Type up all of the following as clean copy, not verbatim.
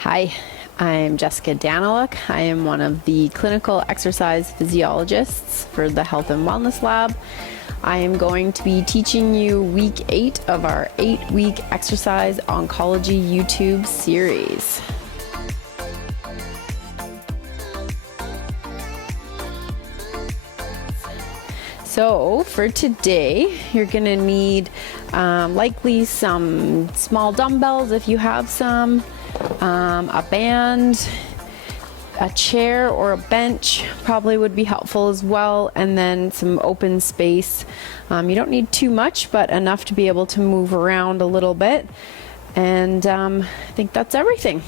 Hi, I'm Jessica Daniluk. I am one of the clinical exercise physiologists for the Health and Wellness Lab. I am going to be teaching you week 8 of our 8-week Exercise Oncology YouTube series. So for today, you're gonna need likely some small dumbbells if you have some, a band, a chair or a bench probably would be helpful as well, and then some open space. You don't need too much, but enough to be able to move around a little bit. And I think that's everything.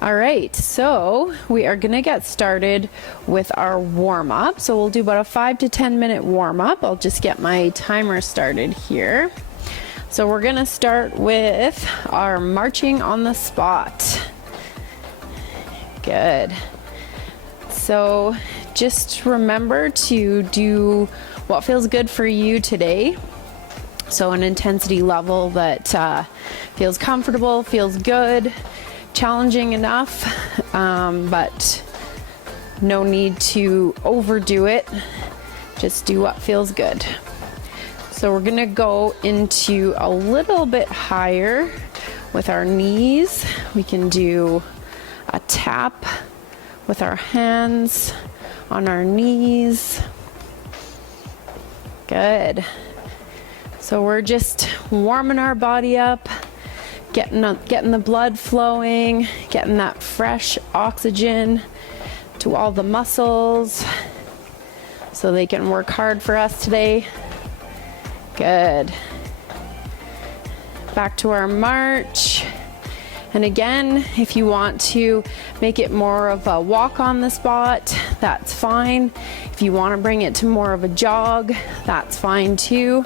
All right, so we are gonna get started with our warm-up. So we'll do about a 5 to 10 minute warm-up. I'll just get my timer started here. So we're gonna start with our marching on the spot. Good. So just remember to do what feels good for you today. So an intensity level that feels comfortable, feels good, challenging enough, but no need to overdo it. Just do what feels good. So we're gonna go into a little bit higher with our knees. We can do a tap with our hands on our knees. Good. So we're just warming our body up, getting the blood flowing, getting that fresh oxygen to all the muscles so they can work hard for us today. Good. Back to our march. And again, if you want to make it more of a walk on the spot, that's fine. If you want to bring it to more of a jog, that's fine too.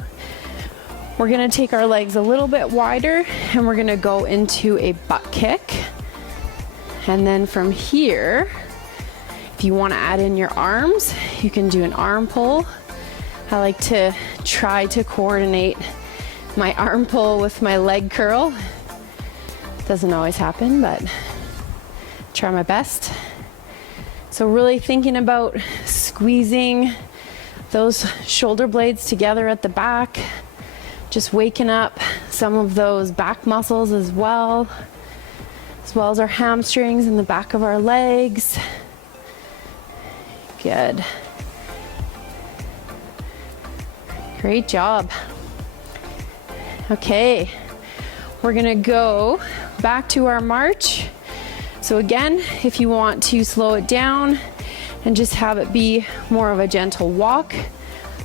We're gonna take our legs a little bit wider and we're gonna go into a butt kick. And then from here, if you wanna add in your arms, you can do an arm pull. I like to try to coordinate my arm pull with my leg curl. Doesn't always happen, but try my best. So really thinking about squeezing those shoulder blades together at the back, just waking up some of those back muscles as well as our hamstrings and the back of our legs. Good. Great job. Okay, we're gonna go back to our march. So again, if you want to slow it down and just have it be more of a gentle walk,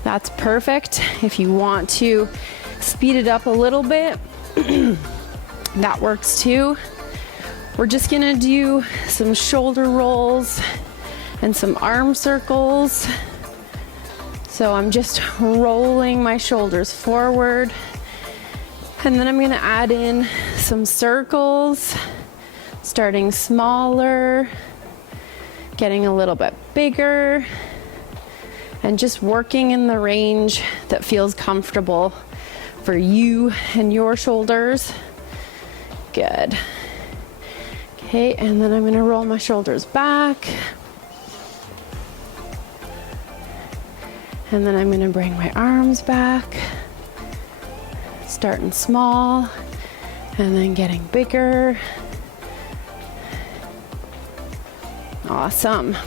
that's perfect. If you want to speed it up a little bit, that works too. We're just gonna do some shoulder rolls and some arm circles. So I'm just rolling my shoulders forward, and then I'm gonna add in some circles, starting smaller, getting a little bit bigger, and just working in the range that feels comfortable for you and your shoulders. Good. Okay, and then I'm gonna roll my shoulders back. And then I'm gonna bring my arms back, starting small and then getting bigger. Awesome.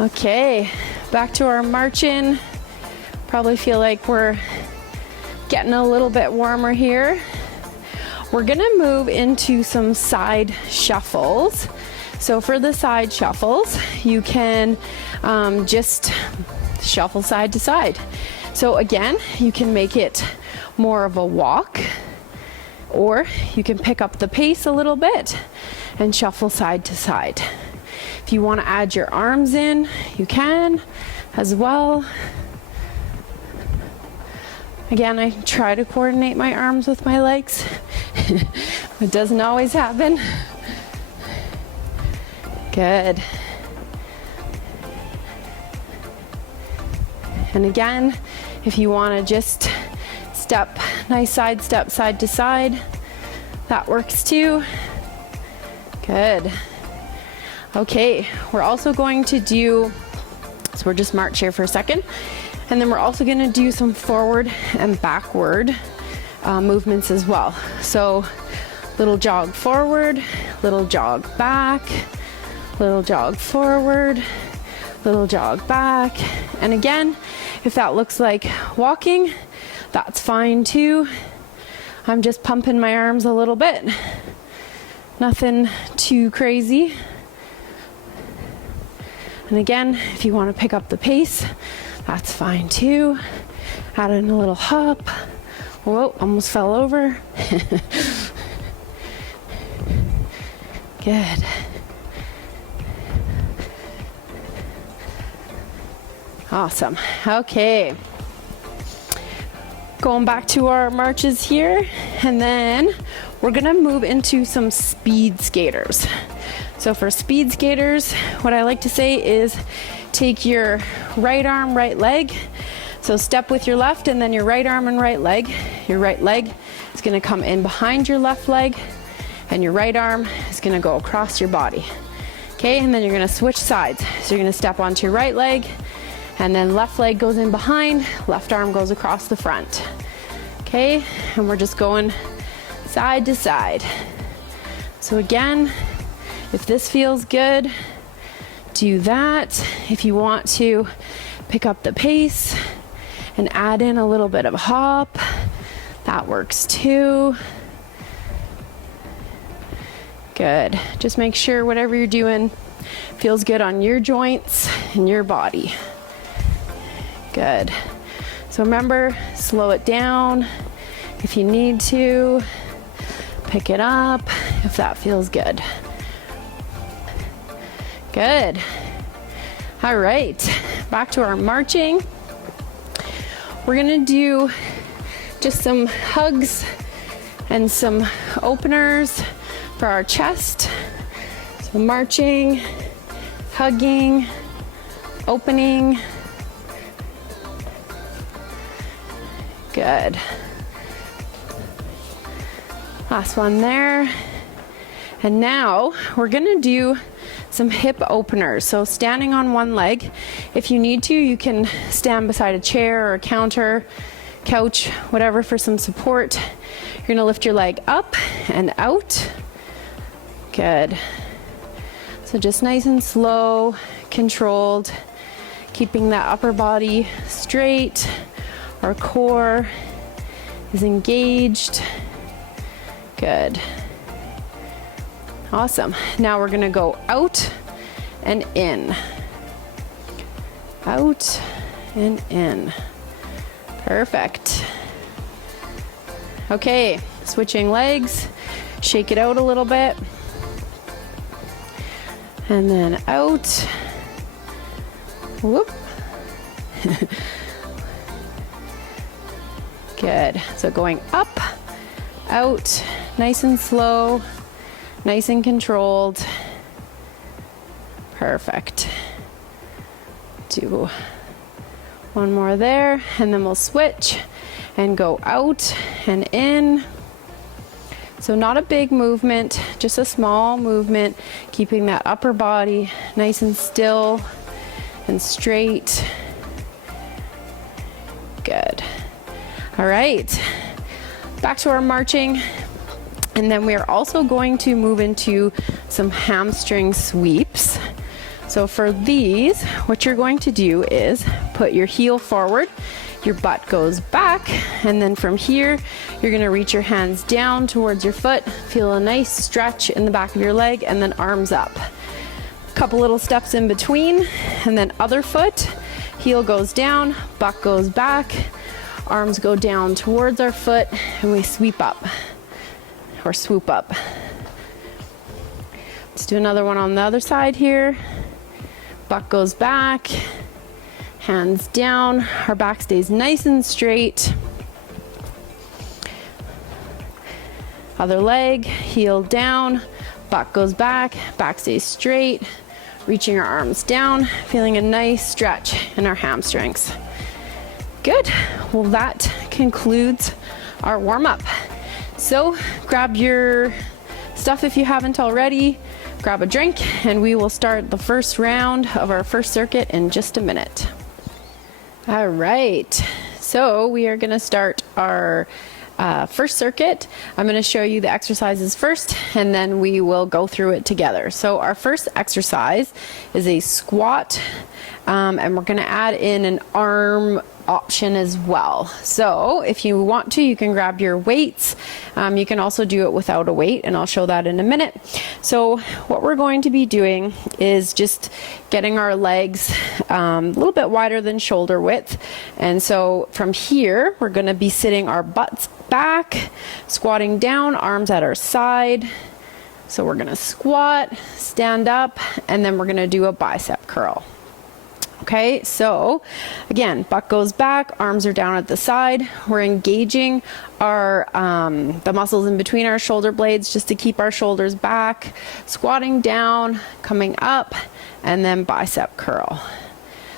Okay, back to our marching. Probably feel like we're getting a little bit warmer here. We're gonna move into some side shuffles. So for the side shuffles, you can just shuffle side to side. So again, you can make it more of a walk, or you can pick up the pace a little bit and shuffle side to side. If you want to add your arms in, you can as well. Again, I try to coordinate my arms with my legs. It doesn't always happen. Good. And again, if you want to just step Nice side step, side to side. That works too. Good. Okay, we're also going to do, so we're just march here for a second, and then we're also going to do some forward and backward movements as well. So little jog forward, little jog back, little jog forward, little jog back. And again, if that looks like walking, that's fine too. I'm just pumping my arms a little bit. Nothing too crazy. And again, if you want to pick up the pace, that's fine too. Add in a little hop. Whoa, almost fell over. Good. Awesome. Okay. Going back to our marches here, and then we're gonna move into some speed skaters. So for speed skaters, what I like to say is take your right arm, right leg. So step with your left and then your right arm and right leg. Your right leg is gonna come in behind your left leg, and your right arm is gonna go across your body. Okay, and then you're gonna switch sides. So you're gonna step onto your right leg, and then left leg goes in behind, left arm goes across the front. Okay, and we're just going side to side. So again, if this feels good, do that. If you want to pick up the pace and add in a little bit of hop, that works too. Good. Just make sure whatever you're doing feels good on your joints and your body. Good. So remember, slow it down if you need to. Pick it up if that feels good. Good. All right, back to our marching. We're gonna do just some hugs and some openers for our chest. So marching, hugging, opening. Good. Last one there. And now we're gonna do some hip openers. So standing on one leg. If you need to, you can stand beside a chair or a counter, couch, whatever, for some support. You're gonna lift your leg up and out. Good. So just nice and slow, controlled, keeping that upper body straight. Our core is engaged. Good. Awesome. Now we're gonna go out and in. Out and in. Perfect. Okay, switching legs. Shake it out a little bit. And then out. Whoop. Good. So going up, out, nice and slow, nice and controlled. Perfect. Do one more there, and then we'll switch and go out and in. So not a big movement, just a small movement, keeping that upper body nice and still and straight. Good. All right, back to our marching. And then we are also going to move into some hamstring sweeps. So for these, what you're going to do is put your heel forward, your butt goes back, and then from here, you're gonna reach your hands down towards your foot, feel a nice stretch in the back of your leg, and then arms up. Couple little steps in between, and then other foot, heel goes down, butt goes back, arms go down towards our foot, and we sweep up, or swoop up. Let's do another one on the other side here. Butt goes back, hands down, our back stays nice and straight. Other leg, heel down, butt goes back stays straight, reaching our arms down, feeling a nice stretch in our hamstrings. Good. Well, that concludes our warm up. So grab your stuff if you haven't already, grab a drink, and we will start the first round of our first circuit in just a minute. All right, so we are gonna start our first circuit. I'm going to show you the exercises first, and then we will go through it together. So our first exercise is a squat, and we're going to add in an arm option as well. So if you want to, you can grab your weights. You can also do it without a weight, and I'll show that in a minute. So what we're going to be doing is just getting our legs a little bit wider than shoulder width. And so from here, we're going to be sitting our butts back, squatting down, arms at our side. So we're going to squat, stand up, and then we're going to do a bicep curl. Okay, so again, butt goes back, arms are down at the side. We're engaging our the muscles in between our shoulder blades just to keep our shoulders back, squatting down, coming up, and then bicep curl.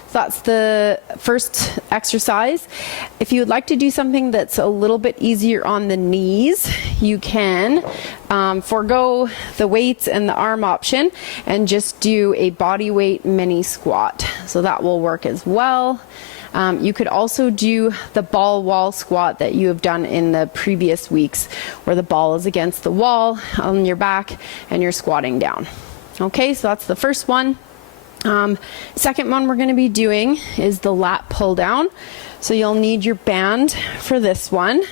So that's the first exercise. If you would like to do something that's a little bit easier on the knees, you can forego the weights and the arm option and just do a body weight mini squat. So that will work as well. You could also do the ball wall squat that you have done in the previous weeks, where the ball is against the wall on your back and you're squatting down. Okay, so that's the first one. Second one we're going to be doing is the lat pull down. So you'll need your band for this one.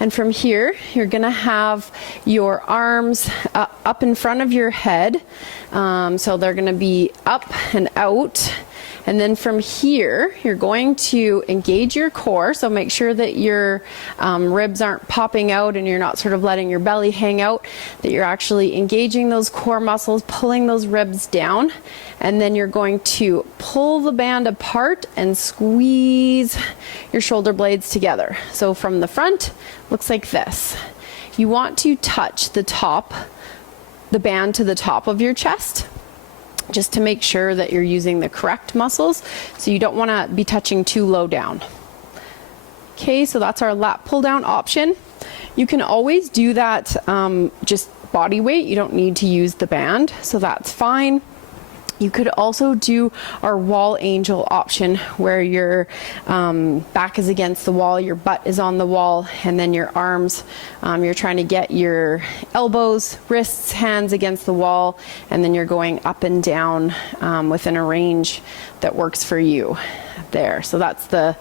And from here, you're going to have your arms up in front of your head. So they're going to be up and out. And then from here, you're going to engage your core. So make sure that your ribs aren't popping out and you're not sort of letting your belly hang out, that you're actually engaging those core muscles, pulling those ribs down. And then you're going to pull the band apart and squeeze your shoulder blades together. So from the front, looks like this. You want to touch the band to the top of your chest, just to make sure that you're using the correct muscles. So you don't want to be touching too low down. Okay, so that's our lat pull down option. You can always do that just body weight. You don't need to use the band, so that's fine. You could also do our wall angel option, where your back is against the wall, your butt is on the wall, and then your arms, you're trying to get your elbows, wrists, hands against the wall, and then you're going up and down within a range that works for you there. So that's the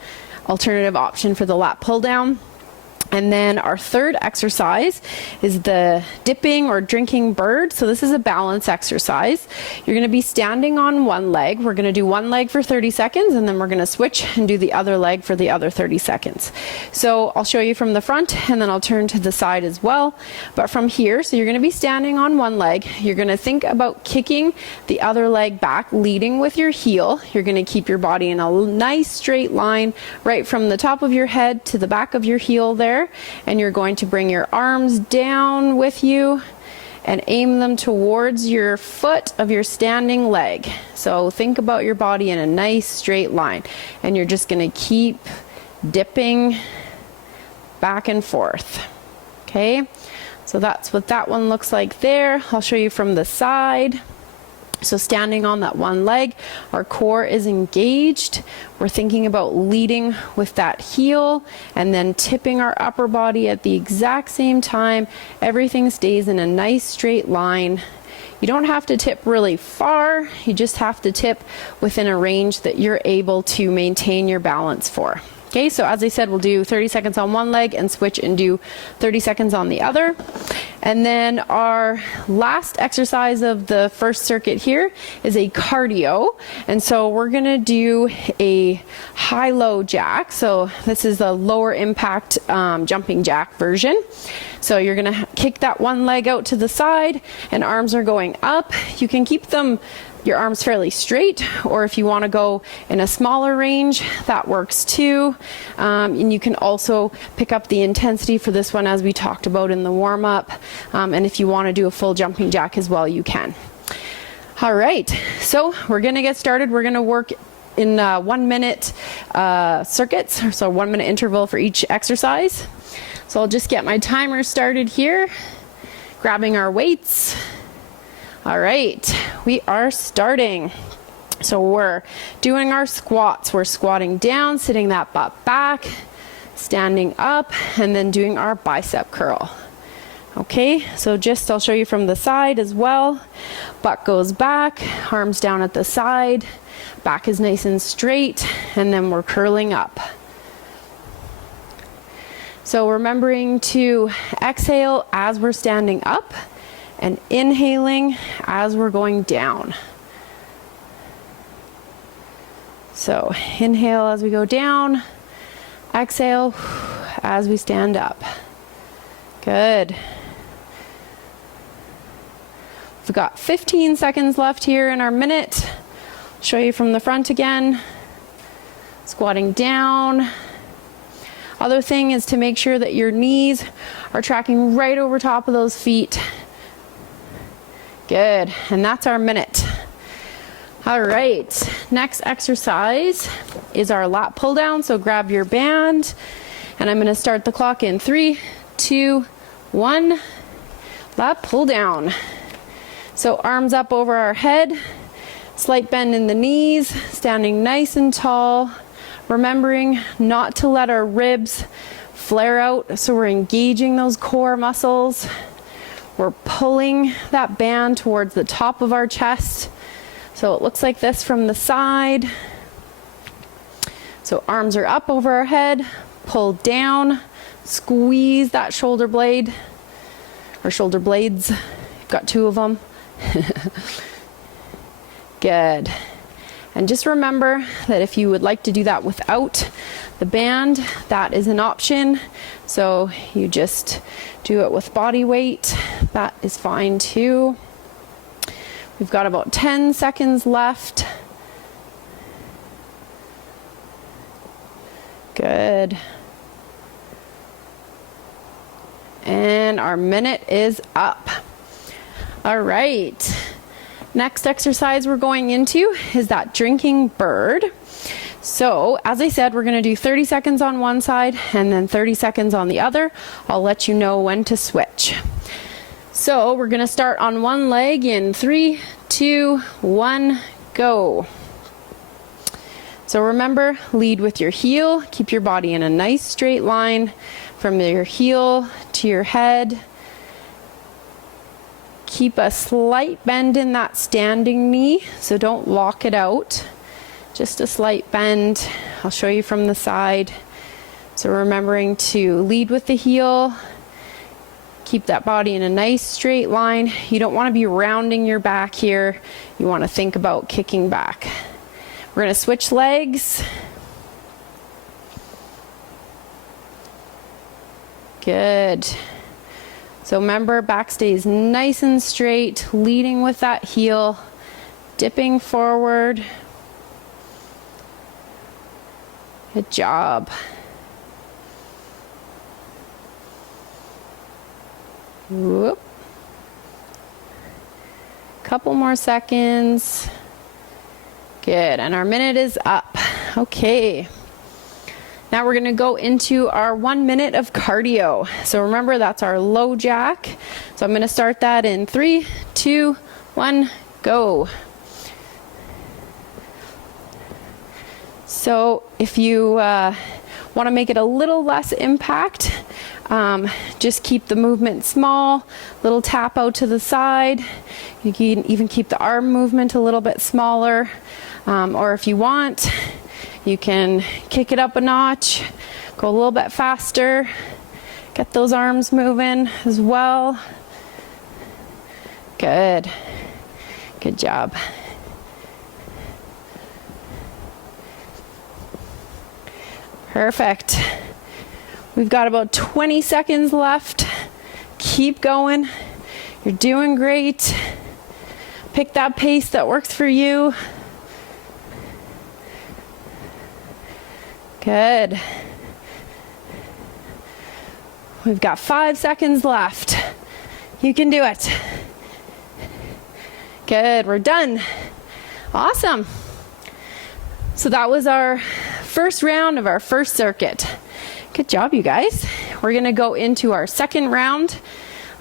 alternative option for the lat pull down. And then our third exercise is the dipping or drinking bird. So this is a balance exercise. You're going to be standing on one leg. We're going to do one leg for 30 seconds, and then we're going to switch and do the other leg for the other 30 seconds. So I'll show you from the front, and then I'll turn to the side as well. But from here, so you're going to be standing on one leg. You're going to think about kicking the other leg back, leading with your heel. You're going to keep your body in a nice straight line right from the top of your head to the back of your heel there. And you're going to bring your arms down with you and aim them towards your foot of your standing leg. So think about your body in a nice straight line, and you're just going to keep dipping back and forth. Okay, so that's what that one looks like there. I'll show you from the side. So standing on that one leg, our core is engaged. We're thinking about leading with that heel and then tipping our upper body at the exact same time. Everything stays in a nice straight line. You don't have to tip really far. You just have to tip within a range that you're able to maintain your balance for. Okay, so as I said, we'll do 30 seconds on one leg and switch and do 30 seconds on the other. And then our last exercise of the first circuit here is a cardio. And so we're gonna do a high-low jack. So this is a lower impact jumping jack version. So you're gonna kick that one leg out to the side and arms are going up. You can keep your arms fairly straight, or if you want to go in a smaller range, that works too. And you can also pick up the intensity for this one as we talked about in the warm-up. And if you want to do a full jumping jack as well, you can. All right, so we're going to get started. We're going to work in 1 minute circuits, so 1 minute interval for each exercise. So I'll just get my timer started here, grabbing our weights. All right, we are starting. So we're doing our squats. We're squatting down, sitting that butt back, standing up, and then doing our bicep curl. Okay, so I'll show you from the side as well. Butt goes back, arms down at the side, back is nice and straight, and then we're curling up. So remembering to exhale as we're standing up and inhaling as we're going down. So inhale as we go down, exhale as we stand up. Good. We've got 15 seconds left here in our minute. Show you from the front again. Squatting down. Other thing is to make sure that your knees are tracking right over top of those feet. Good, and that's our minute. All right, next exercise is our lat pull down. So grab your band, and I'm gonna start the clock in 3, 2, 1. Lat pull down. So arms up over our head, slight bend in the knees, standing nice and tall, remembering not to let our ribs flare out. So we're engaging those core muscles. We're pulling that band towards the top of our chest. So it looks like this from the side. So arms are up over our head, pull down, squeeze that shoulder blade, or shoulder blades. You've got 2 of them. Good. And just remember that if you would like to do that without the band, that is an option. So you just do it with body weight. That is fine too. We've got about 10 seconds left. Good. And our minute is up. All right. Next exercise we're going into is that drinking bird. So as I said, we're going to do 30 seconds on one side and then 30 seconds on the other. I'll let you know when to switch. So we're going to start on one leg in 3, 2, 1, go. So remember, lead with your heel. Keep your body in a nice straight line from your heel to your head. Keep a slight bend in that standing knee, so don't lock it out. Just a slight bend. I'll show you from the side. So remembering to lead with the heel. Keep that body in a nice straight line. You don't want to be rounding your back here. You want to think about kicking back. We're going to switch legs. Good. So remember, back stays nice and straight, leading with that heel, dipping forward. Good job. Whoop. Couple more seconds. Good, and our minute is up. Okay. Now we're gonna go into our 1 minute of cardio. So remember, that's our low jack. So I'm gonna start that in 3, 2, 1, go. So if you want to make it a little less impact, just keep the movement small, little tap out to the side. You can even keep the arm movement a little bit smaller, or if you want, you can kick it up a notch, go a little bit faster, get those arms moving as well. Good. Good job. Perfect. We've got about 20 seconds left. Keep going. You're doing great. Pick that pace that works for you. Good. We've got 5 seconds left. You can do it. Good, we're done. Awesome. So that was our first round of our first circuit. Good job, you guys. We're gonna go into our second round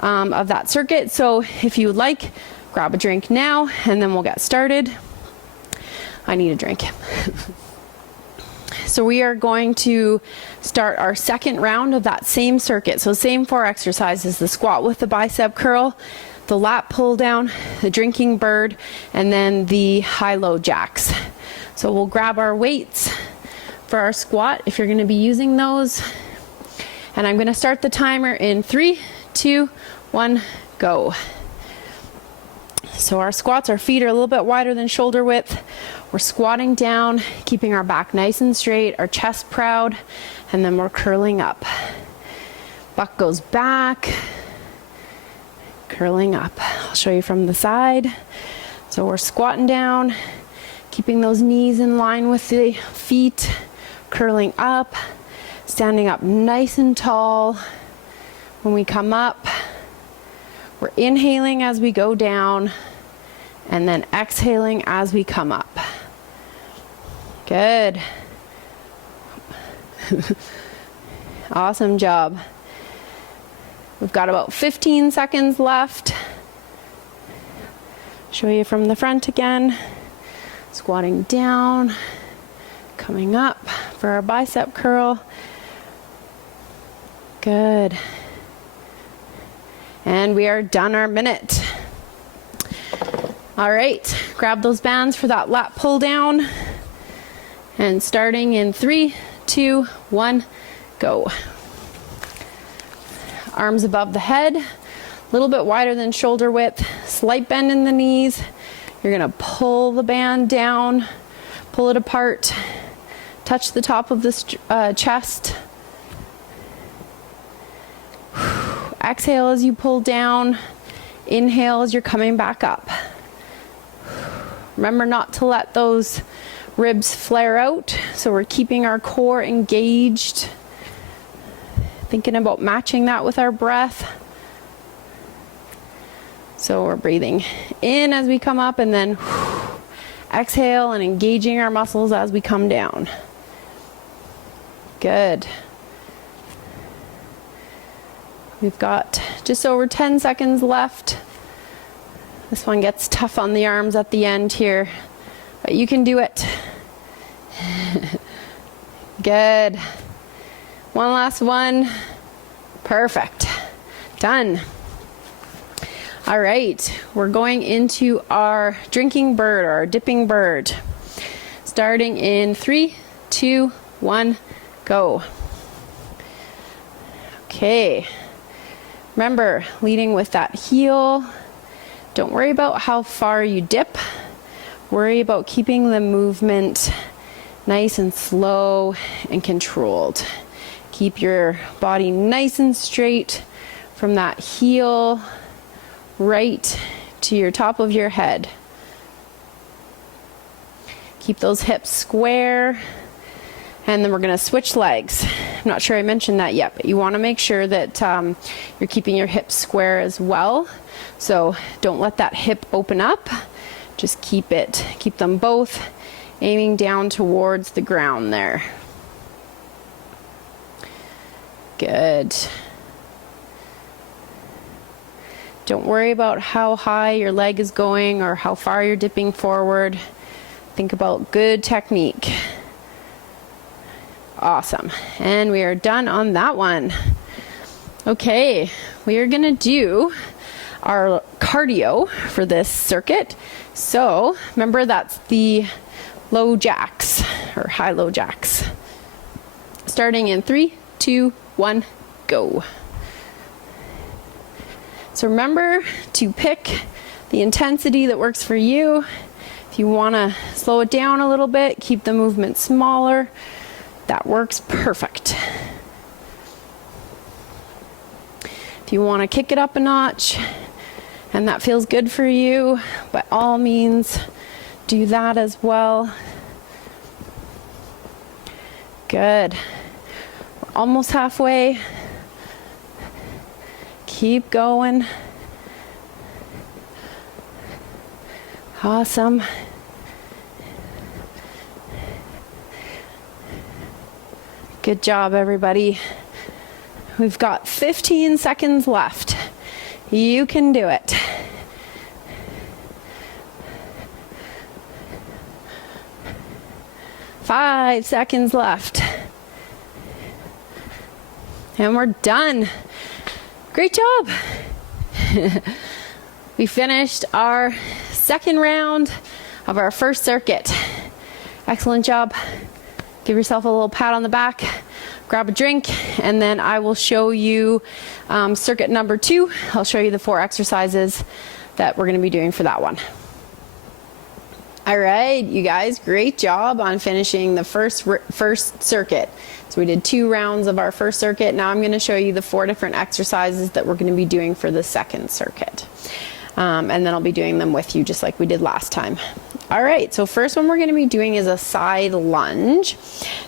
of that circuit. So if you would like, grab a drink now and then we'll get started. I need a drink. So we are going to start our second round of that same circuit. So same 4 exercises: the squat with the bicep curl, the lat pull down, the drinking bird, and then the high-low jacks. So we'll grab our weights for our squat if you're going to be using those. And I'm going to start the timer in 3, 2, 1, go. So our squats, our feet are a little bit wider than shoulder width. We're squatting down, keeping our back nice and straight, our chest proud, and then we're curling up. Butt goes back, curling up. I'll show you from the side. So we're squatting down, keeping those knees in line with the feet, curling up, standing up nice and tall. When we come up, we're inhaling as we go down, and then exhaling as we come up. Good. Awesome job. We've got about 15 seconds left. Show you from the front again. Squatting down, coming up for our bicep curl. Good. And we are done our minute. All right, grab those bands for that lat pull down. And starting in 3, 2, 1, go. Arms above the head, a little bit wider than shoulder width, slight bend in the knees. You're gonna pull the band down, pull it apart, touch the top of the chest. Exhale as you pull down, inhale as you're coming back up. Remember not to let those ribs flare out, so we're keeping our core engaged. Thinking about matching that with our breath. So we're breathing in as we come up and then exhale and engaging our muscles as we come down. Good. We've got just over 10 seconds left. This one gets tough on the arms at the end here, but you can do it. Good. One last one. Perfect. Done. All right, we're going into our drinking bird or our dipping bird. Starting in 3, 2, 1, go. Okay. Remember, leading with that heel. Don't worry about how far you dip. Worry about keeping the movement nice and slow and controlled. Keep your body nice and straight from that heel right to your top of your head. Keep those hips square. And then we're going to switch legs. I'm not sure I mentioned that yet, but you want to make sure that you're keeping your hips square as well. So don't let that hip open up. Just keep them both aiming down towards the ground there. Good. Don't worry about how high your leg is going or how far you're dipping forward. Think about good technique. Awesome. And we are done on that one. Okay, we are going to do our cardio for this circuit. So remember, that's the low jacks or high-low jacks. Starting in 3, 2, 1, go. So remember to pick the intensity that works for you. If you want to slow it down a little bit, keep the movement smaller, that works perfect. If you want to kick it up a notch and that feels good for you, by all means do that as well. Good. We're almost halfway. Keep going. Awesome. Good job, everybody. We've got 15 seconds left. You can do it. Five seconds left. And we're done. Great job. We finished our second round of our first circuit. Excellent job. Give yourself a little pat on the back, grab a drink, and then I will show you circuit number 2. I'll show you the 4 exercises that we're going to be doing for that one. All right, you guys, great job on finishing the first circuit. So we did 2 rounds of our first circuit. Now I'm going to show you the 4 different exercises that we're going to be doing for the second circuit. And then I'll be doing them with you just like we did last time. All right, so first one we're going to be doing is a side lunge.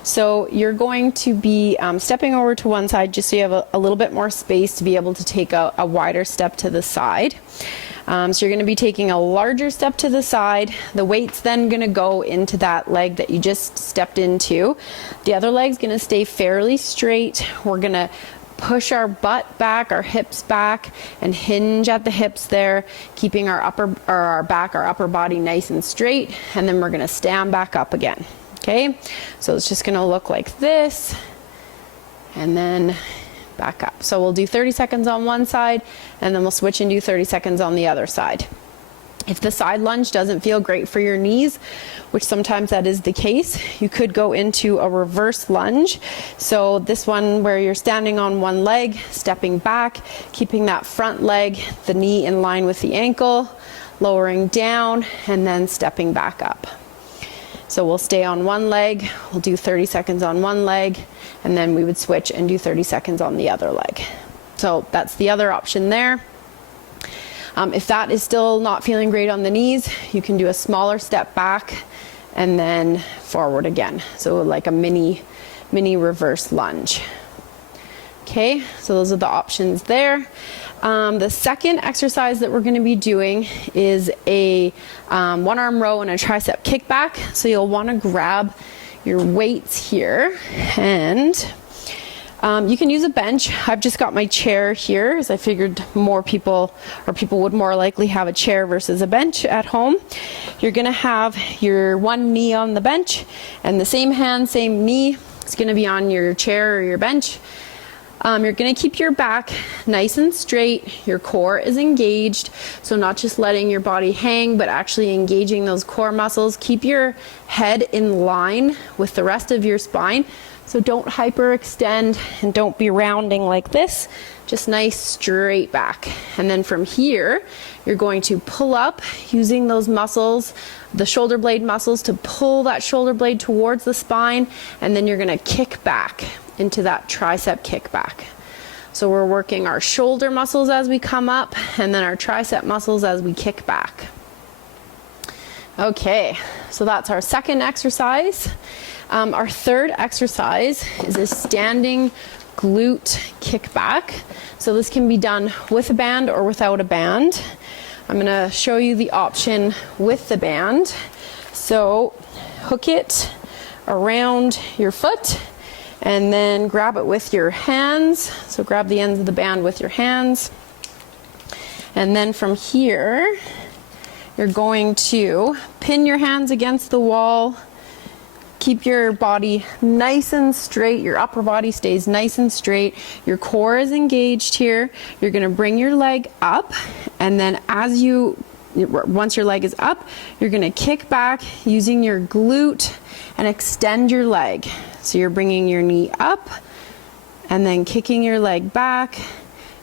So you're going to be stepping over to one side just so you have a little bit more space to be able to take a wider step to the side. So you're going to be taking a larger step to the side. The weight's then going to go into that leg that you just stepped into. The other leg's going to stay fairly straight. We're going to push our butt back, our hips back, and hinge at the hips there, keeping our upper body nice and straight, and then we're going to stand back up again. Okay, so it's just going to look like this, and then back up. So we'll do 30 seconds on one side, and then we'll switch and do 30 seconds on the other side. If the side lunge doesn't feel great for your knees, which sometimes that is the case, you could go into a reverse lunge. So this one where you're standing on one leg, stepping back, keeping that front leg, the knee in line with the ankle, lowering down, and then stepping back up. So we'll stay on one leg, we'll do 30 seconds on one leg, and then we would switch and do 30 seconds on the other leg. So that's the other option there. If that is still not feeling great on the knees, you can do a smaller step back and then forward again. So like a mini reverse lunge. Okay, so those are the options there. The second exercise that we're going to be doing is a one arm row and a tricep kickback. So you'll want to grab your weights here, and you can use a bench. I've just got my chair here as I figured more people would more likely have a chair versus a bench at home. You're going to have your one knee on the bench, and the same hand, same knee is going to be on your chair or your bench. You're going to keep your back nice and straight. Your core is engaged, so not just letting your body hang, but actually engaging those core muscles. Keep your head in line with the rest of your spine. So don't hyperextend and don't be rounding like this. Just nice straight back. And then from here, you're going to pull up using those muscles, the shoulder blade muscles, to pull that shoulder blade towards the spine. And then you're going to kick back into that tricep kickback. So we're working our shoulder muscles as we come up, and then our tricep muscles as we kick back. Okay, so that's our second exercise. Our third exercise is a standing glute kickback. So this can be done with a band or without a band. I'm going to show you the option with the band. So hook it around your foot and then grab it with your hands. So grab the ends of the band with your hands. And then from here, you're going to pin your hands against the wall. Keep your body nice and straight. Your upper body stays nice and straight. Your core is engaged here. You're going to bring your leg up, and then once your leg is up, you're going to kick back using your glute and extend your leg. So you're bringing your knee up and then kicking your leg back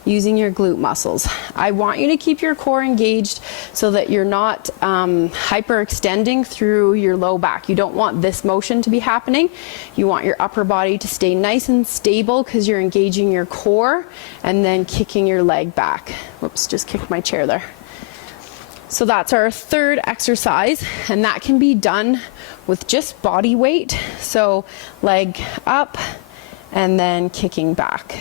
using your glute muscles. I want you to keep your core engaged so that you're not hyperextending through your low back. You don't want this motion to be happening. You want your upper body to stay nice and stable because you're engaging your core and then kicking your leg back. Whoops, just kicked my chair there. So that's our third exercise, and that can be done with just body weight. So leg up and then kicking back.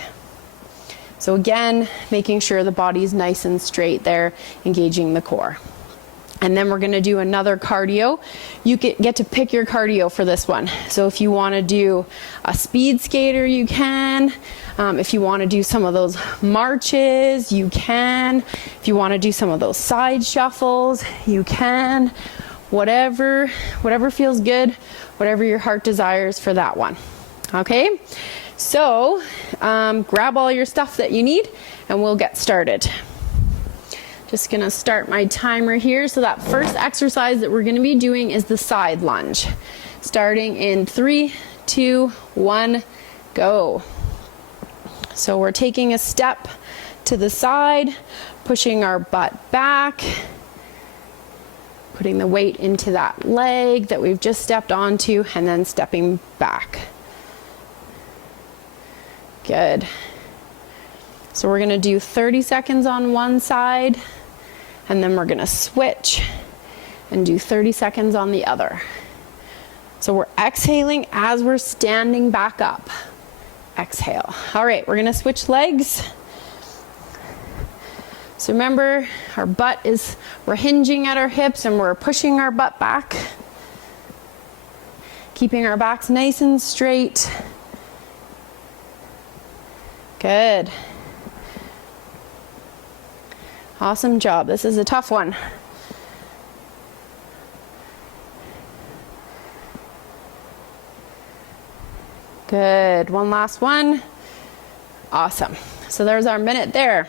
So again, making sure the body is nice and straight there, engaging the core. And then we're gonna do another cardio. You get to pick your cardio for this one. So if you wanna do a speed skater, you can. If you wanna do some of those marches, you can. If you wanna do some of those side shuffles, you can. Whatever feels good, whatever your heart desires for that one. Okay, so grab all your stuff that you need and we'll get started. Just gonna start my timer here. So that first exercise that we're gonna be doing is the side lunge. Starting in 3, 2, 1, go. So we're taking a step to the side, pushing our butt back, putting the weight into that leg that we've just stepped onto, and then stepping back. Good. So we're gonna do 30 seconds on one side, and then we're gonna switch and do 30 seconds on the other. So we're exhaling as we're standing back up. Exhale. All right, we're gonna switch legs. So remember, our butt is, we're hinging at our hips and we're pushing our butt back. Keeping our backs nice and straight. Good. Awesome job. This is a tough one. Good. One last one. Awesome. So there's our minute there.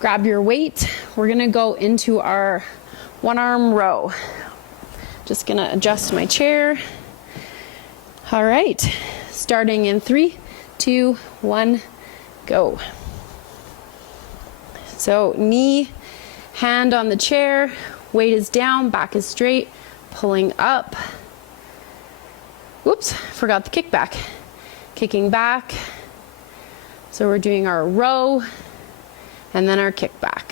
Grab your weight. We're gonna go into our one arm row. Just gonna adjust my chair. All right. Starting in 3, 2, 1, go. So knee, hand on the chair, weight is down, back is straight, pulling up. Whoops, forgot the kickback. Kicking back. So we're doing our row and then our kickback.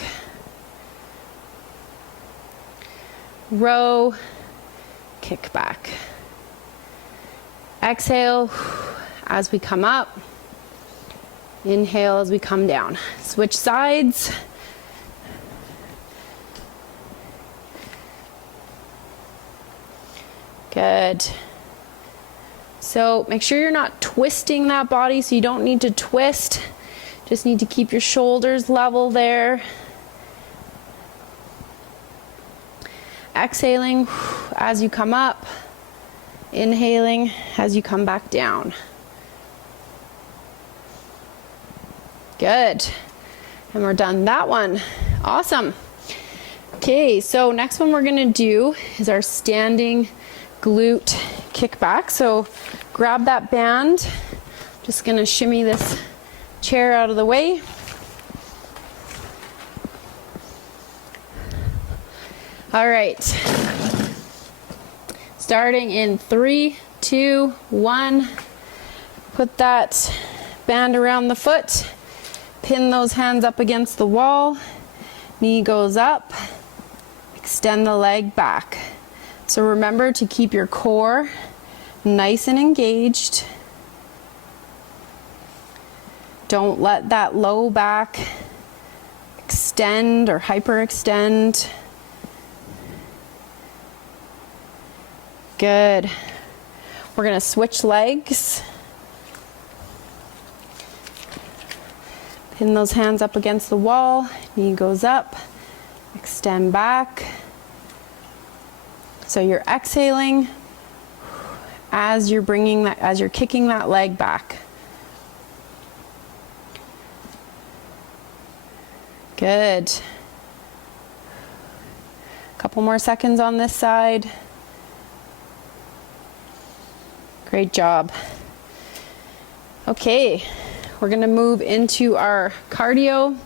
Row, kickback. Exhale as we come up. Inhale as we come down. Switch sides. Good. So make sure you're not twisting that body, so you don't need to twist. Just need to keep your shoulders level there. Exhaling as you come up. Inhaling as you come back down. Good. And we're done that one. Awesome. Okay, so next one we're gonna do is our standing glute kickback. So grab that band. Just gonna shimmy this chair out of the way. All right. Starting in 3, 2, 1. Put that band around the foot. Pin those hands up against the wall. Knee goes up. Extend the leg back. So remember to keep your core nice and engaged. Don't let that low back extend or hyperextend. Good. We're gonna switch legs. Pin those hands up against the wall, knee goes up, extend back. So you're exhaling as you're kicking that leg back. Good. Couple more seconds on this side. Great job. Okay. We're gonna move into our cardio.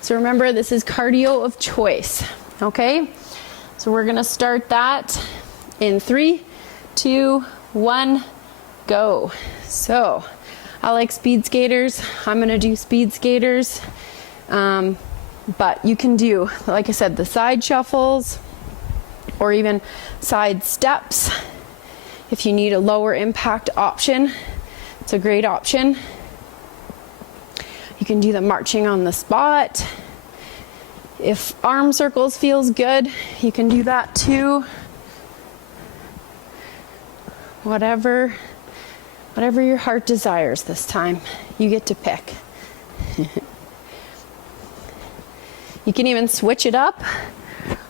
So remember, this is cardio of choice, okay? So we're gonna start that in 3, 2, 1, go. So I like speed skaters. I'm gonna do speed skaters. But you can do, like I said, the side shuffles or even side steps. If you need a lower impact option, it's a great option. You can do the marching on the spot. If arm circles feels good, you can do that too. Whatever your heart desires this time, you get to pick. You can even switch it up.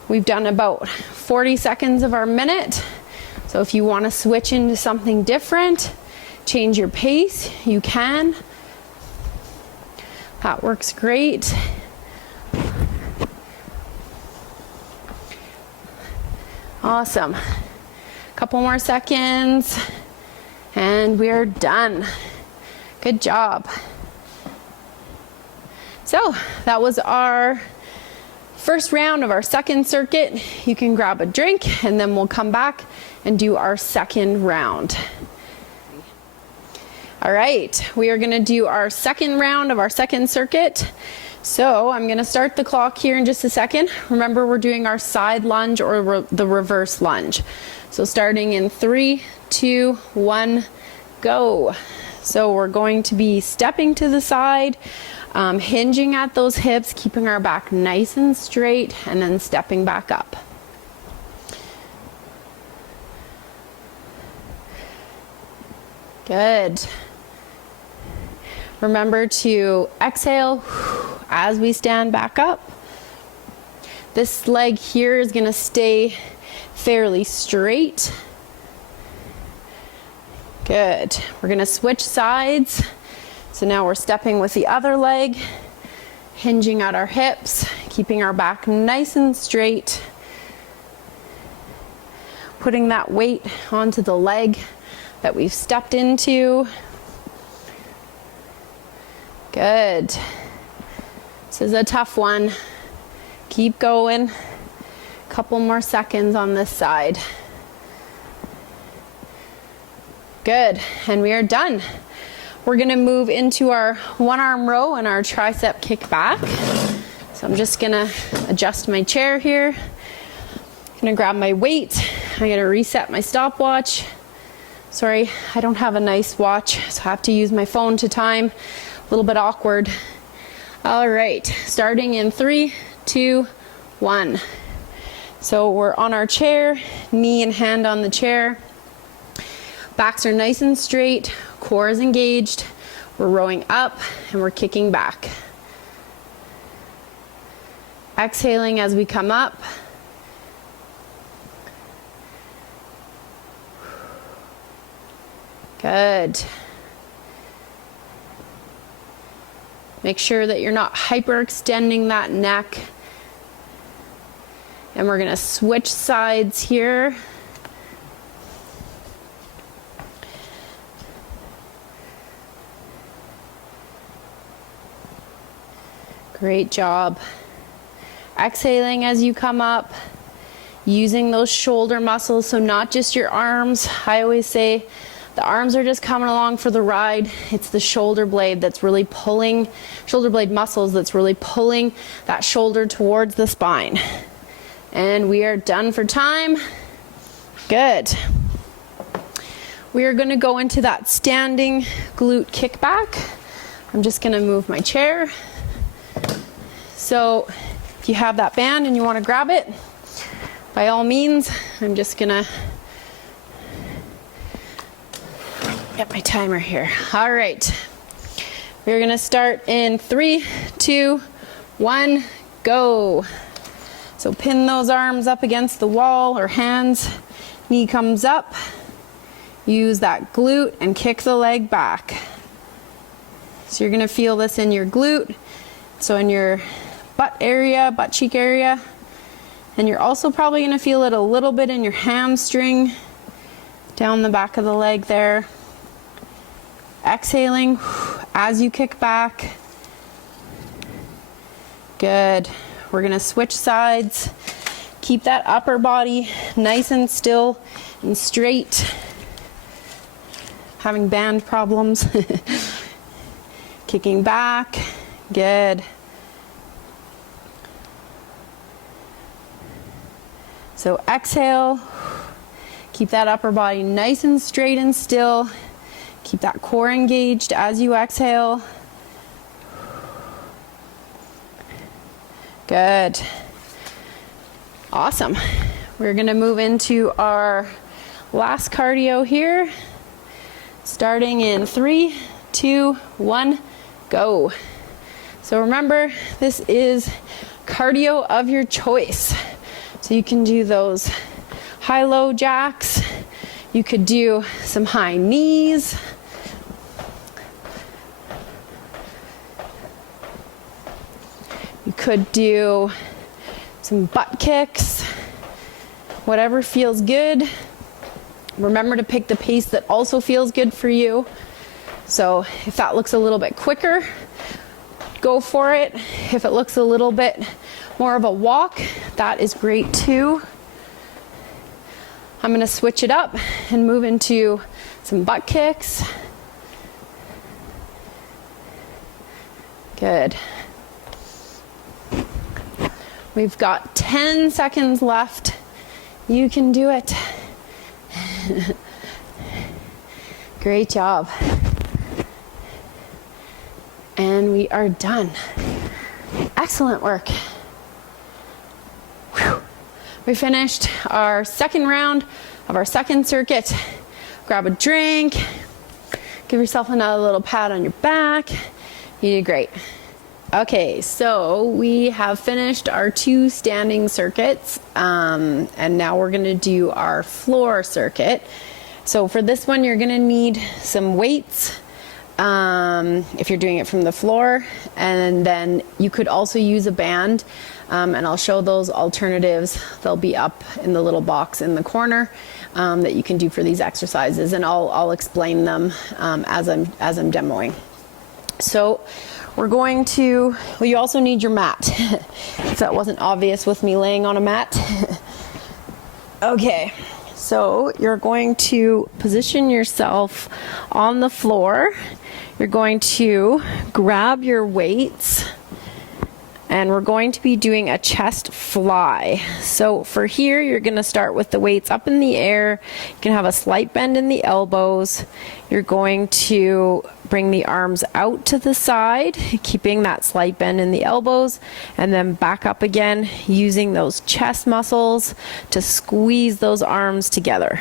We've done about 40 seconds of our minute. So if you want to switch into something different, change your pace, you can. That works great. Awesome. Couple more seconds and we're done. Good job. So that was our first round of our second circuit. You can grab a drink and then we'll come back and do our second round. All right, we are gonna do our second round of our second circuit. So I'm gonna start the clock here in just a second. Remember, we're doing our side lunge or the reverse lunge. So starting in 3, 2, 1, go. So we're going to be stepping to the side, hinging at those hips, keeping our back nice and straight, and then stepping back up. Good. Remember to exhale as we stand back up. This leg here is going to stay fairly straight. Good. We're going to switch sides. So now we're stepping with the other leg, hinging at our hips, keeping our back nice and straight, putting that weight onto the leg that we've stepped into. Good. This is a tough one. Keep going. Couple more seconds on this side. Good, and we are done. We're gonna move into our one arm row and our tricep kickback. So I'm just gonna adjust my chair here. Gonna grab my weight. I'm gonna reset my stopwatch. Sorry, I don't have a nice watch, so I have to use my phone to time. A little bit awkward. All right, starting in 3, 2, 1. So we're on our chair, knee and hand on the chair. Backs are nice and straight, core is engaged. We're rowing up and we're kicking back. Exhaling as we come up. Good. Make sure that you're not hyperextending that neck. And we're gonna switch sides here. Great job. Exhaling as you come up, using those shoulder muscles, so not just your arms. I always say the arms are just coming along for the ride. It's the shoulder blade that's really pulling, shoulder blade muscles that's really pulling that shoulder towards the spine. And we are done for time. Good. We are gonna go into that standing glute kickback. I'm just gonna move my chair. So if you have that band and you want to grab it, by all means. I'm just gonna get my timer here. All right, we're gonna start in 3, 2, 1, go. So pin those arms up against the wall or hands, knee comes up, use that glute and kick the leg back. So you're gonna feel this in your glute, so in your butt area, butt cheek area, and you're also probably gonna feel it a little bit in your hamstring, down the back of the leg there. Exhaling as you kick back. Good. We're gonna switch sides. Keep that upper body nice and still and straight. Having band problems. Kicking back. Good. So exhale. Keep that upper body nice and straight and still. Keep that core engaged as you exhale. Good. Awesome. We're gonna move into our last cardio here, starting in 3, 2, 1, go. So remember, this is cardio of your choice. So you can do those high-low jacks. You could do some high knees. You could do some butt kicks, whatever feels good. Remember to pick the pace that also feels good for you. So if that looks a little bit quicker, go for it. If it looks a little bit more of a walk, that is great too. I'm gonna switch it up and move into some butt kicks. Good. We've got 10 seconds left. You can do it. Great job. And we are done. Excellent work. Whew. We finished our second round of our second circuit. Grab a drink. Give yourself another little pat on your back. You did great. Okay, so we have finished our 2 standing circuits, and now we're gonna do our floor circuit. So for this one, you're gonna need some weights, if you're doing it from the floor, and then you could also use a band, and I'll show those alternatives. They'll be up in the little box in the corner that you can do for these exercises, and I'll explain them as I'm demoing. So we're going to, well, you also need your mat, if that wasn't obvious with me laying on a mat. Okay, so you're going to position yourself on the floor. You're going to grab your weights, and we're going to be doing a chest fly. So for here, you're going to start with the weights up in the air. You can have a slight bend in the elbows. You're going to bring the arms out to the side, keeping that slight bend in the elbows, and then back up again, using those chest muscles to squeeze those arms together.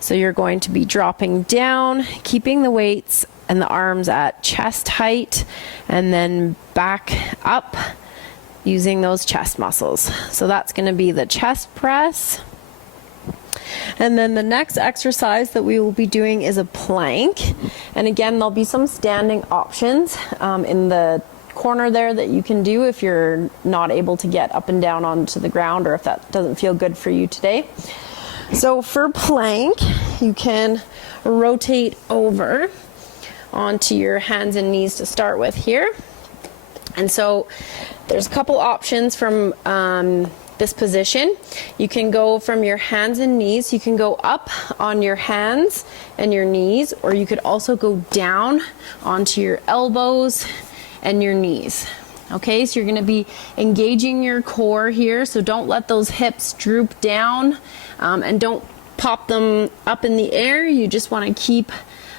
So you're going to be dropping down, keeping the weights and the arms at chest height, and then back up using those chest muscles. So that's going to be the chest press. And then the next exercise that we will be doing is a plank. And again, there'll be some standing options in the corner there that you can do if you're not able to get up and down onto the ground, or if that doesn't feel good for you today. So for plank, you can rotate over onto your hands and knees to start with here. And so there's a couple options from this position. You can go from your hands and knees. You can go up on your hands and your knees, or you could also go down onto your elbows and your knees. Okay, so you're going to be engaging your core here, so don't let those hips droop down, and don't pop them up in the air. You just want to keep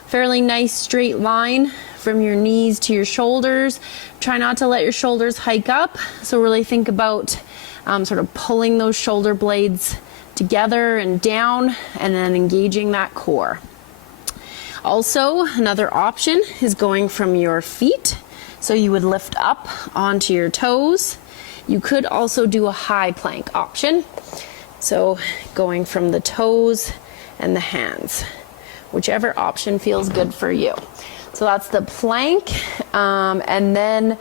fairly nice straight line from your knees to your shoulders. Try not to let your shoulders hike up, so really think about sort of pulling those shoulder blades together and down, and then engaging that core. Also, another option is going from your feet. So you would lift up onto your toes. You could also do a high plank option. So going from the toes and the hands, whichever option feels good for you. So that's the plank. And then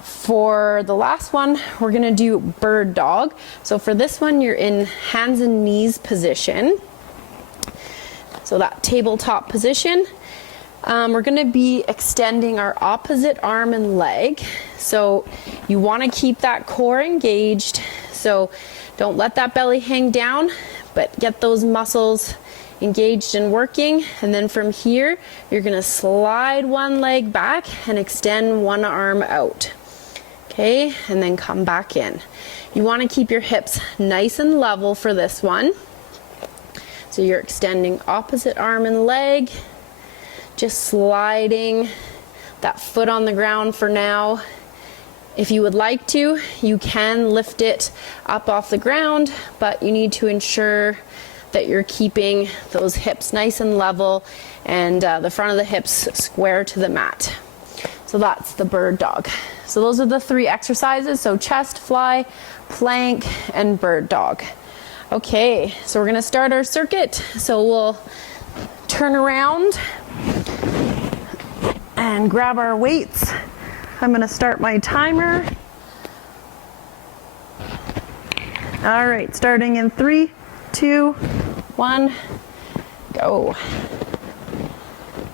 for the last one, we're gonna do bird dog. So for this one, you're in hands and knees position. So that tabletop position. We're going to be extending our opposite arm and leg. So you want to keep that core engaged. So don't let that belly hang down, but get those muscles engaged and working. And then from here, you're going to slide one leg back and extend one arm out. Okay, and then come back in. You want to keep your hips nice and level for this one. So you're extending opposite arm and leg. Just sliding that foot on the ground for now, If you would like to, you can lift it up off the ground, but you need to ensure that you're keeping those hips nice and level and the front of the hips square to the mat. So that's the bird dog. So those are the 3 exercises. So chest, fly, plank, and bird dog. Okay, so we're gonna start our circuit. So we'll turn around and grab our weights. I'm gonna start my timer. All right, starting in 3, 2, 1, go.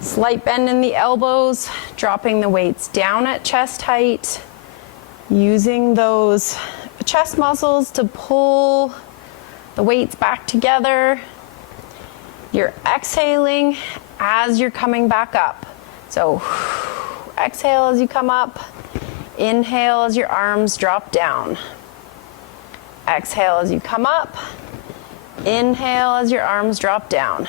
Slight bend in the elbows, dropping the weights down at chest height, using those chest muscles to pull the weights back together. You're exhaling as you're coming back up. So exhale as you come up, inhale as your arms drop down. Exhale as you come up, inhale as your arms drop down.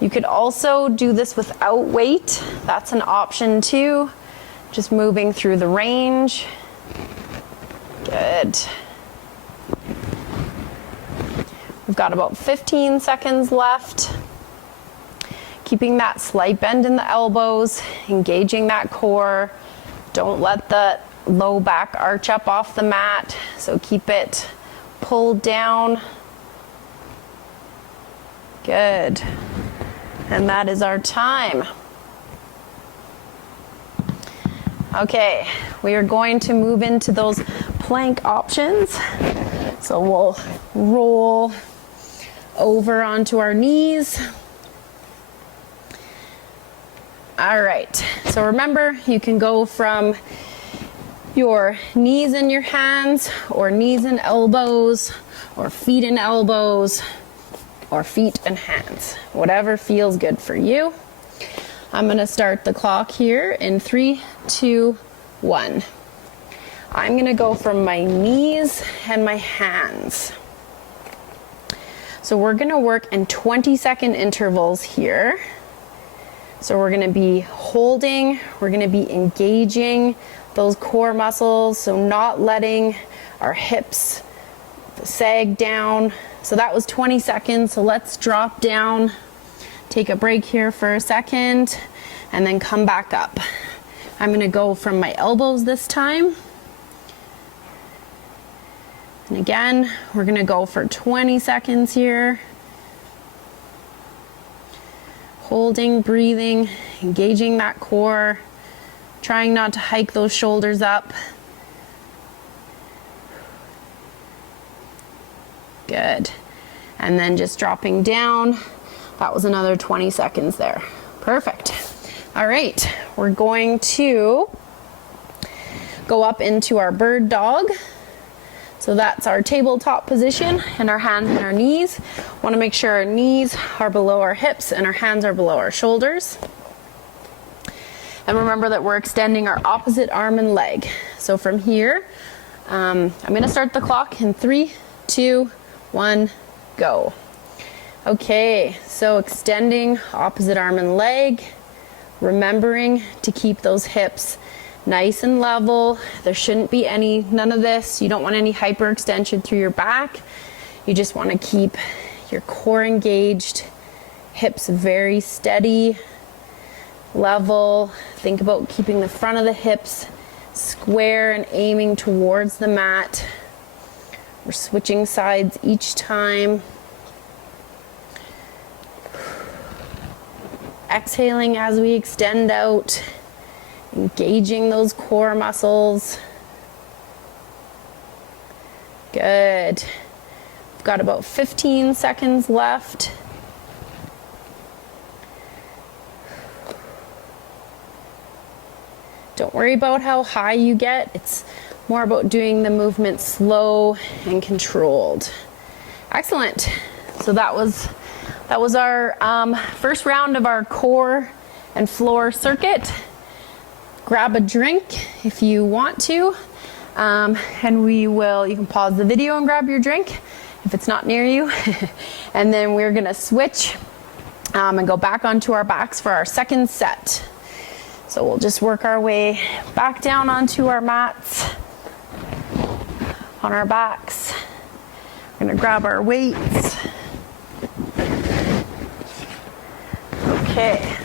You could also do this without weight. That's an option too. Just moving through the range. Good. We've got about 15 seconds left. Keeping that slight bend in the elbows, engaging that core. Don't let the low back arch up off the mat, so keep it pulled down. Good. And that is our time. Okay, we are going to move into those plank options. So we'll roll over onto our knees. All right, so remember, you can go from your knees and your hands, or knees and elbows, or feet and elbows, or feet and hands, whatever feels good for you. I'm gonna start the clock here in 3, 2, 1. I'm gonna go from my knees and my hands. So we're gonna work in 20-second intervals here. So we're gonna be holding, we're gonna be engaging those core muscles, so not letting our hips sag down. So that was 20 seconds, so let's drop down, take a break here for a second, and then come back up. I'm gonna go from my elbows this time. And again, we're gonna go for 20 seconds here. Holding, breathing, engaging that core, trying not to hike those shoulders up. Good. And then just dropping down. That was another 20 seconds there. Perfect. All right, we're going to go up into our bird dog. So that's our tabletop position, and our hands and our knees. Want to make sure our knees are below our hips and our hands are below our shoulders. And remember that we're extending our opposite arm and leg. So from here, I'm going to start the clock in 3, 2, 1, go. Okay, so extending opposite arm and leg, remembering to keep those hips nice and level. There shouldn't be none of this. You don't want any hyperextension through your back. You just want to keep your core engaged, hips very steady, level. Think about keeping the front of the hips square and aiming towards the mat. We're switching sides each time. Exhaling as we extend out, engaging those core muscles. Good. We've got about 15 seconds left. Don't worry about how high you get. It's more about doing the movement slow and controlled. Excellent. So that was our first round of our core and floor circuit. Grab a drink if you want to, and you can pause the video and grab your drink if it's not near you. And then we're gonna switch and go back onto our backs for our second set. So we'll just work our way back down onto our mats. on our backs. We're gonna grab our weights. Okay.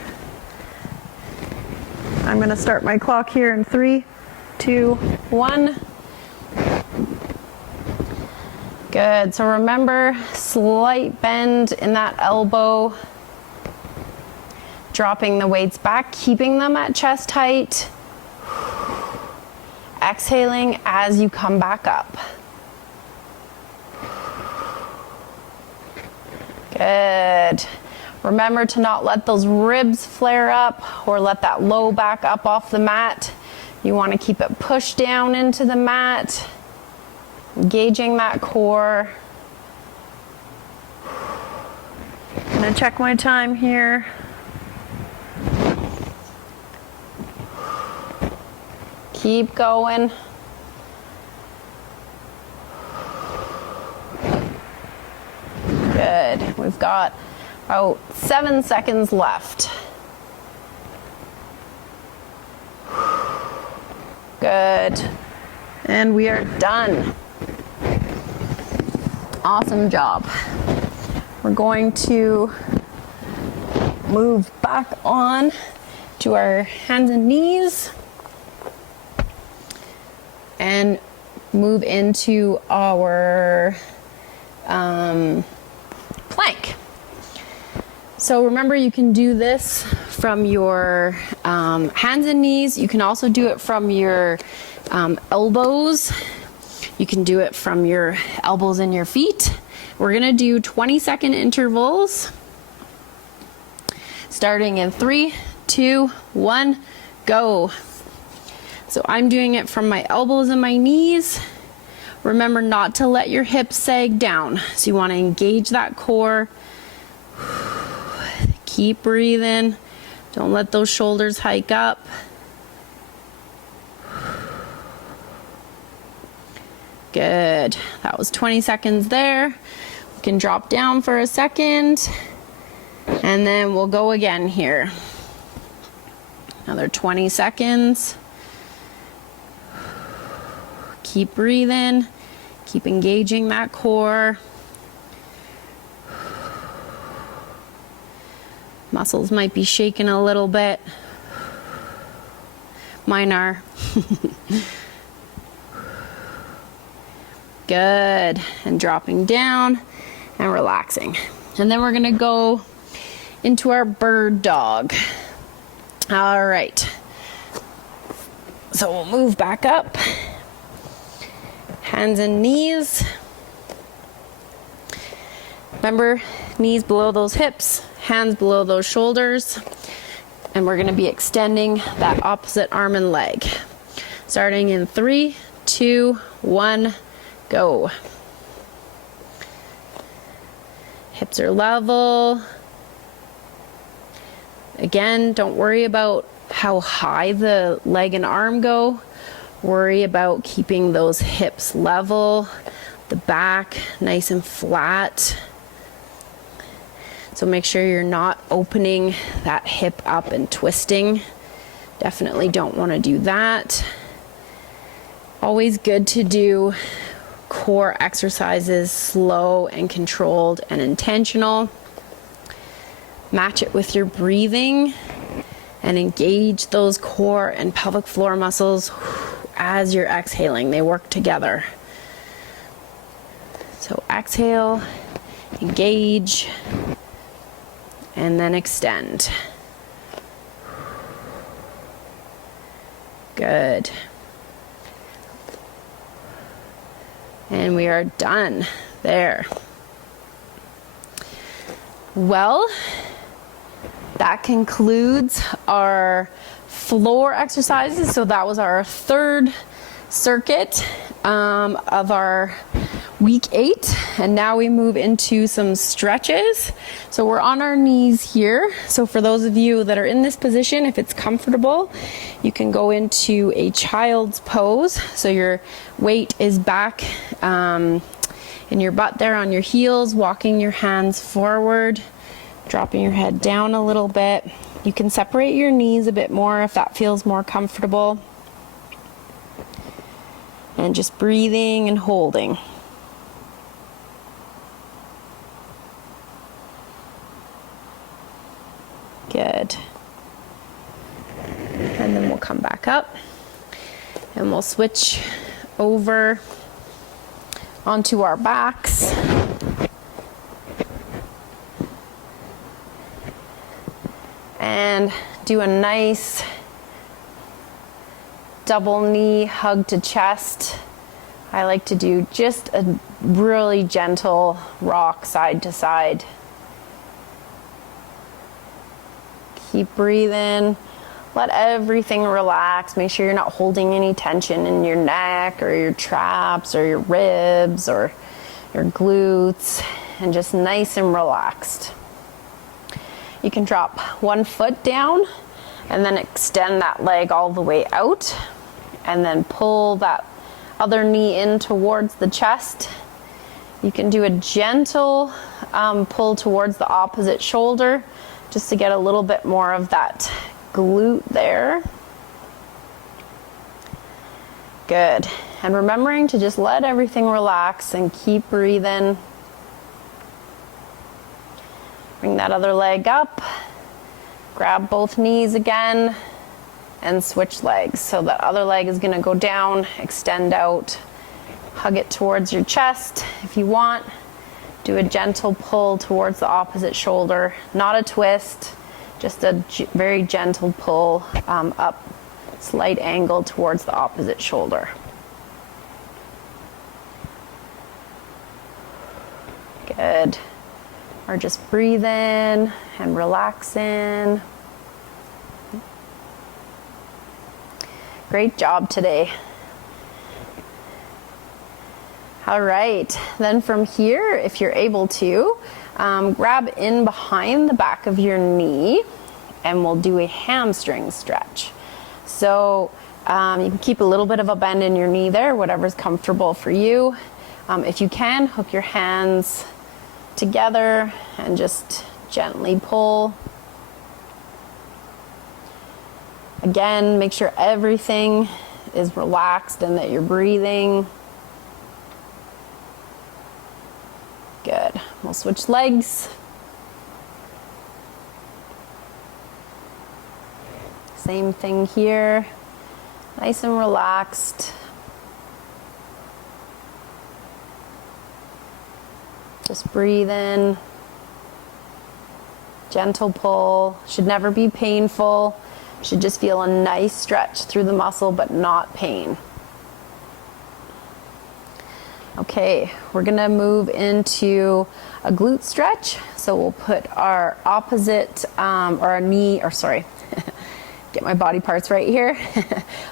I'm gonna start my clock here in 3, 2, 1. Good, so remember, slight bend in that elbow. Dropping the weights back, keeping them at chest height. Exhaling as you come back up. Good. Remember to not let those ribs flare up or let that low back up off the mat. You want to keep it pushed down into the mat, engaging that core. I'm going to check my time here. Keep going. Good. We've got about 7 seconds left. Good. And we are done. Awesome job. We're going to move back on to our hands and knees and move into our plank. So remember, you can do this from your hands and knees. You can also do it from your elbows. You can do it from your elbows and your feet. We're gonna do 20-second intervals. Starting in 3, 2, 1, go. So I'm doing it from my elbows and my knees. Remember not to let your hips sag down. So you want to engage that core. Keep breathing. Don't let those shoulders hike up. Good. That was 20 seconds there. We can drop down for a second. And then we'll go again here. Another 20 seconds. Keep breathing, keep engaging that core. Muscles might be shaking a little bit. Mine are. Good, and dropping down and relaxing. And then we're gonna go into our bird dog. All right, so we'll move back up. Hands and knees. Remember, knees below those hips, hands below those shoulders. And we're gonna be extending that opposite arm and leg. Starting in 3, 2, 1, go. Hips are level. Again, don't worry about how high the leg and arm go. Worry about keeping those hips level, the back nice and flat. So make sure you're not opening that hip up and twisting. Definitely don't want to do that. Always good to do core exercises slow and controlled and intentional. Match it with your breathing and engage those core and pelvic floor muscles as you're exhaling. They work together. So exhale, engage, and then extend. Good. And we are done there. Well, that concludes our floor exercises. So that was our third circuit of our week 8, and now we move into some stretches. So we're on our knees here. So for those of you that are in this position, if it's comfortable, you can go into a child's pose. So your weight is back in your butt there on your heels, walking your hands forward, dropping your head down a little bit. You can separate your knees a bit more if that feels more comfortable. And just breathing and holding. Good. And then we'll come back up and we'll switch over onto our backs. And do a nice double knee hug to chest. I like to do just a really gentle rock side to side. Keep breathing. Let everything relax. Make sure you're not holding any tension in your neck or your traps or your ribs or your glutes, and just nice and relaxed. You can drop one foot down and then extend that leg all the way out, and then pull that other knee in towards the chest. You can do a gentle pull towards the opposite shoulder just to get a little bit more of that glute there. Good. And remembering to just let everything relax and keep breathing. Bring that other leg up. Grab both knees again and switch legs. So that other leg is going to go down, extend out, hug it towards your chest if you want. Do a gentle pull towards the opposite shoulder, not a twist, just a very gentle pull up, slight angle towards the opposite shoulder. Good. Or just breathe in and relax in. Great job today. All right, then from here, if you're able to, grab in behind the back of your knee and we'll do a hamstring stretch. So you can keep a little bit of a bend in your knee there, whatever's comfortable for you. If you can, hook your hands together and just gently pull. Again, make sure everything is relaxed and that you're breathing. Good. We'll switch legs. Same thing here. Nice and relaxed. Just breathe in. Gentle pull. Should never be painful. Should just feel a nice stretch through the muscle, but not pain. Okay, we're gonna move into a glute stretch. So we'll put our opposite, get my body parts right here.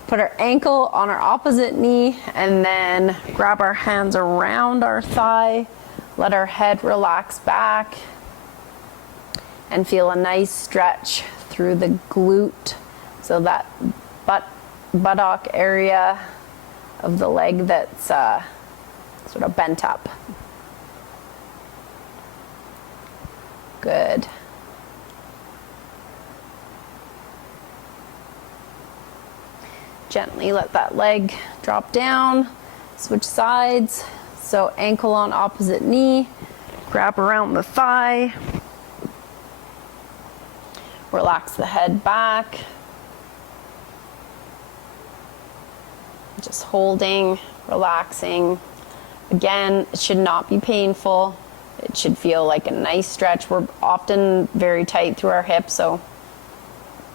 Put our ankle on our opposite knee and then grab our hands around our thigh. Let our head relax back and feel a nice stretch through the glute. So that buttock area of the leg that's sort of bent up. Good. Gently let that leg drop down. Switch sides. So ankle on opposite knee. Grab around the thigh. Relax the head back. Just holding, relaxing. Again, it should not be painful. It should feel like a nice stretch. We're often very tight through our hips, so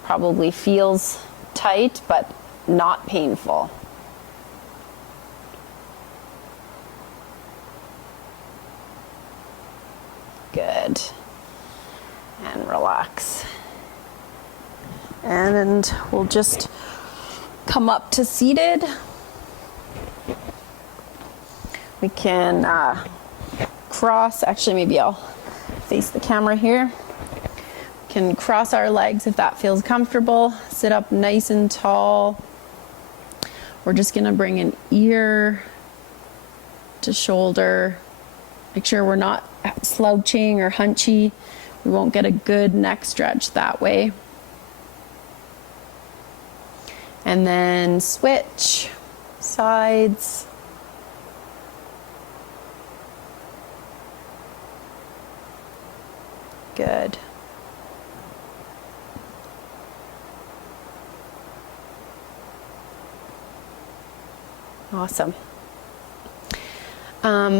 probably feels tight, but not painful. Good. And relax. And we'll just come up to seated. We can cross, actually maybe I'll face the camera here. We can cross our legs if that feels comfortable. Sit up nice and tall. We're just gonna bring an ear to shoulder. Make sure we're not slouching or hunchy. We won't get a good neck stretch that way. And then switch. sides. Good. Awesome.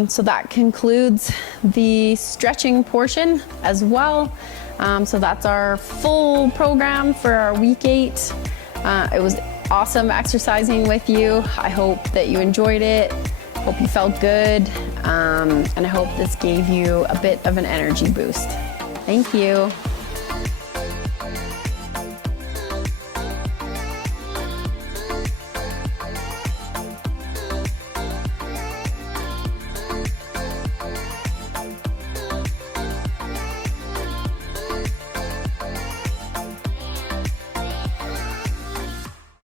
So that concludes the stretching portion as well. So that's our full program for our week 8. It was awesome exercising with you. I hope that you enjoyed it. Hope you felt good. And I hope this gave you a bit of an energy boost. Thank you.